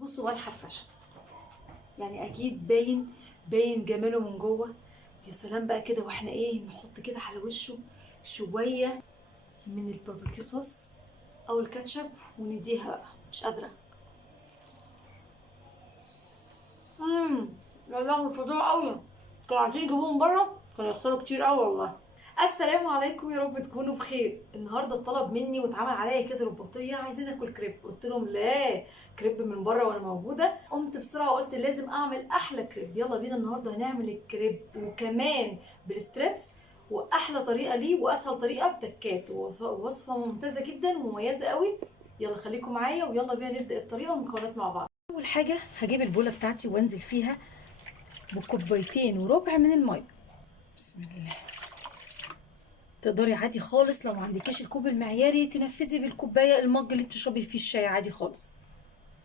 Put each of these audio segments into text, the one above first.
بصوا بقى الحرفشه، يعني اكيد باين جماله من جوه. يا سلام بقى كده، واحنا نحط كده على وشه شويه من الباربيكيو صوص او الكاتشب ونديها بقى. مش قادره. امم يا لهوي فظيع قوي. كانوا عايزين يجيبوه من بره، كانوا يخسروا كتير قوي والله. السلام عليكم، يا رب تكونوا بخير. النهارده طلب مني واتعمل عليا كده رباطيه، عايزين اكل كريب. قلت لهم لا، كريب من بره وانا موجوده. قمت بسرعه وقلت لازم اعمل احلى كريب. يلا بينا النهارده هنعمل الكريب، وكمان بالستريبس، واحلى طريقه ليه واسهل طريقه بتكات، ووصفه ممتازه جدا ومميزه قوي. يلا خليكم معايا ويلا بينا نبدا الطريقه والمكونات مع بعض. اول حاجه هجيب البوله بتاعتي وانزل فيها بكوبايتين وربع من الميه. بسم الله. تقدري عادي خالص لو ما عندكيش الكوب المعياري تنفذي بالكوبايه المج اللي بتشربي فيه الشاي عادي خالص.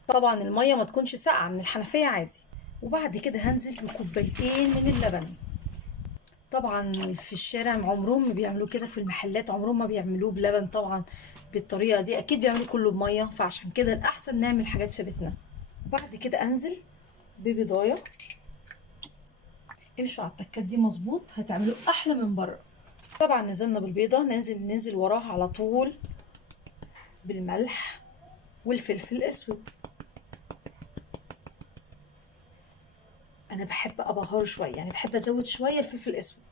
طبعا الميه ما تكونش ساقعه من الحنفيه عادي. وبعد كده هنزل بكوبايتين من اللبن. طبعا في الشارع عمرهم ما بيعملوه كده، في المحلات عمرهم ما بيعملوه بلبن طبعا. بالطريقه دي اكيد بيعملوا كله بميه، فعشان كده الاحسن نعمل حاجات في بيتنا. وبعد كده انزل ببيضايه. امشوا على التكات دي مظبوط، هتعملوا احلى من بره. طبعا نزلنا بالبيضه، ننزل وراها على طول بالملح والفلفل الاسود. انا بحب ابهره شويه، يعني بحب ازود شويه الفلفل الاسود.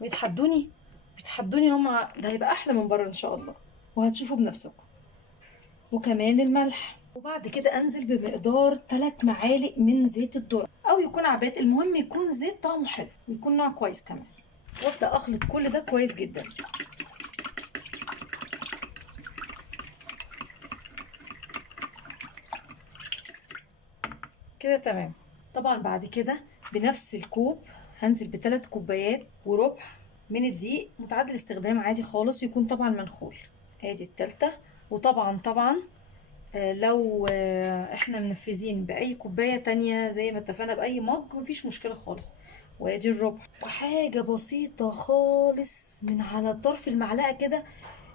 بيتحدوني ان هم ده هيبقى احلى من بره ان شاء الله، وهتشوفوا بنفسكم. وكمان الملح. وبعد كده انزل بمقدار 3 معالق من زيت الذره، او يكون عباد، المهم يكون زيت طعمه حلو ويكون نوع كويس كمان. وابدا اخلط كل ده كويس جدا كده. تمام. طبعا بعد كده بنفس الكوب هنزل بثلاث كوبايات وربع من الدقيق متعدل استخدام عادي خالص، يكون طبعا منخول. ادي التالتة. وطبعا لو احنا منفذين باي كوباية تانية زي ما اتفقنا باي مج مفيش مشكلة خالص. وادي الربع. وحاجة بسيطة خالص من على طرف المعلقة كده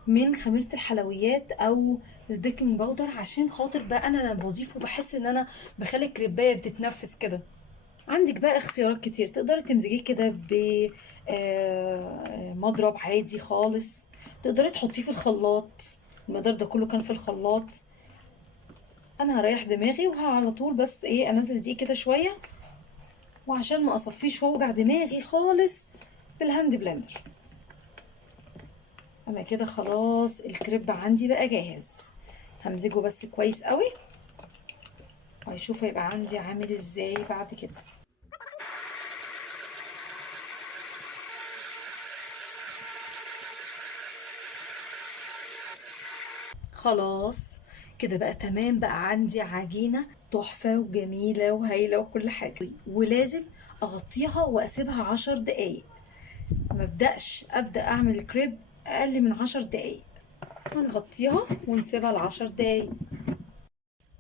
من خميرة الحلويات او البيكنج باودر، عشان خاطر بقى انا لما بضيفه بحس ان انا بخلي الكريبايه بتتنفس كده. عندك بقى اختيارات كتير، تقدري تمزجيه كده ب مضرب عادي خالص. تقدري تحطيه في الخلاط. المقدار ده كله كان في الخلاط. انا هريح دماغي على طول، بس انزل دي كده شويه، وعشان ما اصفيش واوجع دماغي خالص بالهاند بلندر. انا كده خلاص الكريب عندي بقى جاهز. همزجه بس كويس قوي، وهيشوف هيبقى عندي عامل ازاي بعد كده. خلاص كده بقى تمام، بقى عندي عجينة تحفة وجميلة وهايلة وكل حاجة. ولازم اغطيها واسيبها 10 دقايق. ابدأ اعمل كريب اقل من 10 دقايق. هنغطيها ونسيبها ل10 دقايق.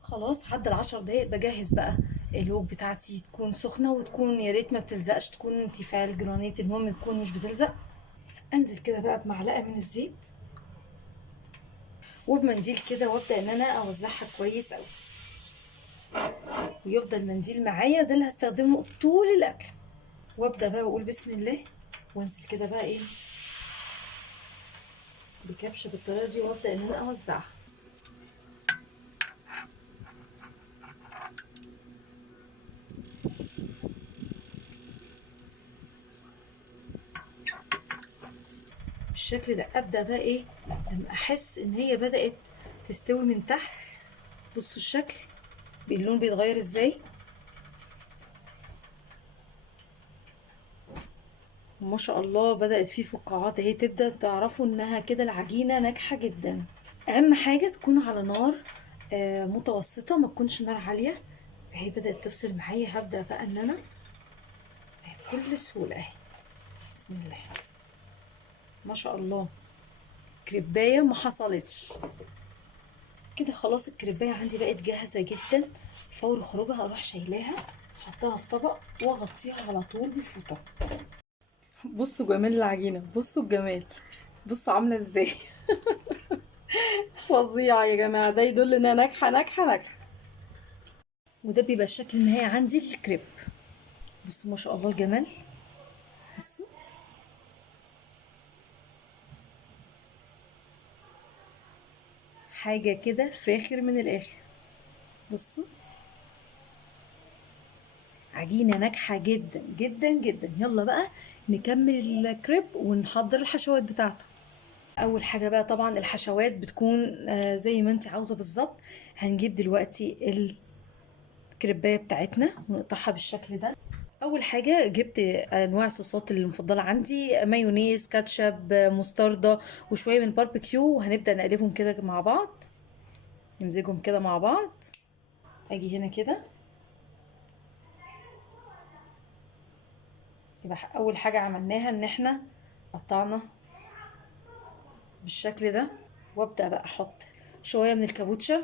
خلاص عدى ال10 دقايق، بجهز بقى الوك بتاعتي تكون سخنة، وتكون يا ريت ما بتلزقش، تكون تيفال جرانيت، المهم تكون مش بتلزق. انزل كده بقى بمعلقة من الزيت وبمنديل كده، وابدا ان انا اوزعها كويس قوي، ويفضل المنديل معايا ده اللي هستخدمه طول الاكل. وابدا بقى واقول بسم الله، وانزل كده بقى بكبشه بالطريقه دي، وابدا ان انا اوزعها. بالشكل ده ابدا بقى لما احس ان هي بدات تستوي من تحت. بصوا الشكل، اللون بيتغير ازاي، ما شاء الله. بدأت فيه فقاعات اهي، تبدأ تعرفوا انها كده العجينة ناجحة جدا. اهم حاجة تكون على نار متوسطة، ما تكونش نار عالية. اهي بدأت تفصل معايا، هبدأ بقى ان انا بكل سهولة اهي. بسم الله، ما شاء الله. كريباية ما حصلتش كده. خلاص الكريباية عندي بقت جاهزة جدا. فور خروجها اروح شايلاها، احطها في طبق واغطيها على طول بفوطة. بصوا جمال العجينة، بصوا الجمال، بصوا عاملة ازاي. فظيعة يا جماعة، ده يدل انها ناجحة ناجحة ناجحة. وده بيبقى الشكل النهائي عندي للكريب. بصوا ما شاء الله الجمال، بصوا. حاجة كده فاخر من الآخر. بصوا عجينة ناجحة جدا جدا جدا. يلا بقى نكمل الكريب ونحضر الحشوات بتاعته. اول حاجة بقى طبعا الحشوات بتكون زي ما انت عاوزة بالظبط. هنجيب دلوقتي الكريباية بتاعتنا ونقطعها بالشكل ده. اول حاجة جبت انواع الصوصات اللي المفضلة عندي، مايونيز، كاتشب، مستردة، وشوية من باربيكيو، وهنبدأ نقلبهم كده مع بعض، نمزجهم كده مع بعض. اجي هنا كده، يبقى اول حاجة عملناها ان احنا قطعنا بالشكل ده، وابدأ بقى احط شوية من الكابوتشا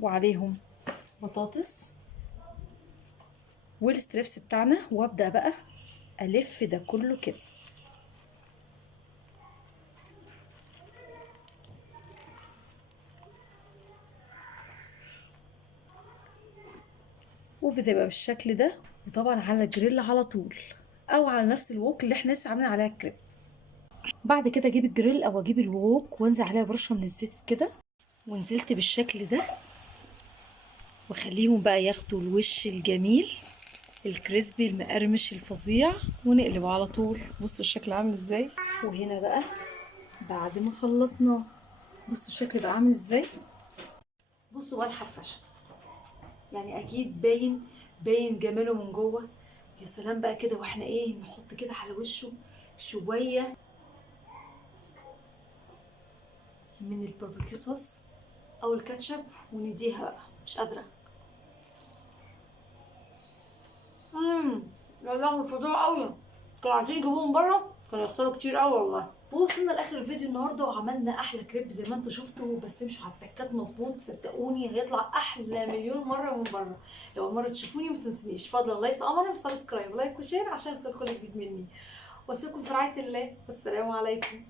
وعليهم بطاطس والستريبس بتاعنا، وابدأ بقى الف ده كله كده. وبتبقى بالشكل ده، وطبعا على الجريل على طول، او على نفس الوok اللي احنا لسه عاملين عليها الكريب. بعد كده اجيب الجريل او اجيب الوok وانزل عليها برشه من الزيت كده، ونزلت بالشكل ده، واخليهم بقى ياخدوا الوش الجميل الكريسبي المقرمش الفظيع، ونقلب على طول. بصوا الشكل عامل ازاي. وهنا بقى بعد ما خلصنا، بصوا الشكل بقى عامل ازاي. بصوا بقى الحرفشه، يعني اكيد باين جماله من جوه. يا سلام بقى كده، واحنا ايه نحط كده على وشه شويه من الباربيكيو صوص او الكاتشب، ونديها بقى مش قادره. لا لا الفضول قوي، كانوا عايزين يجيبوه من بره كانوا يخسروا كتير قوي والله. وصلنا لاخر الفيديو النهارده، وعملنا احلى كريب زي ما انتوا شفتوا، بس امشوا على التكات مظبوط صدقوني هيطلع احلى مليون مره من بره. لو اول مره تشوفوني ما تنسونيش فضلا لايك امر سبسكرايب لايك وشير عشان يوصلكوا كل جديد مني. واسيبكم في رعايه الله، والسلام عليكم.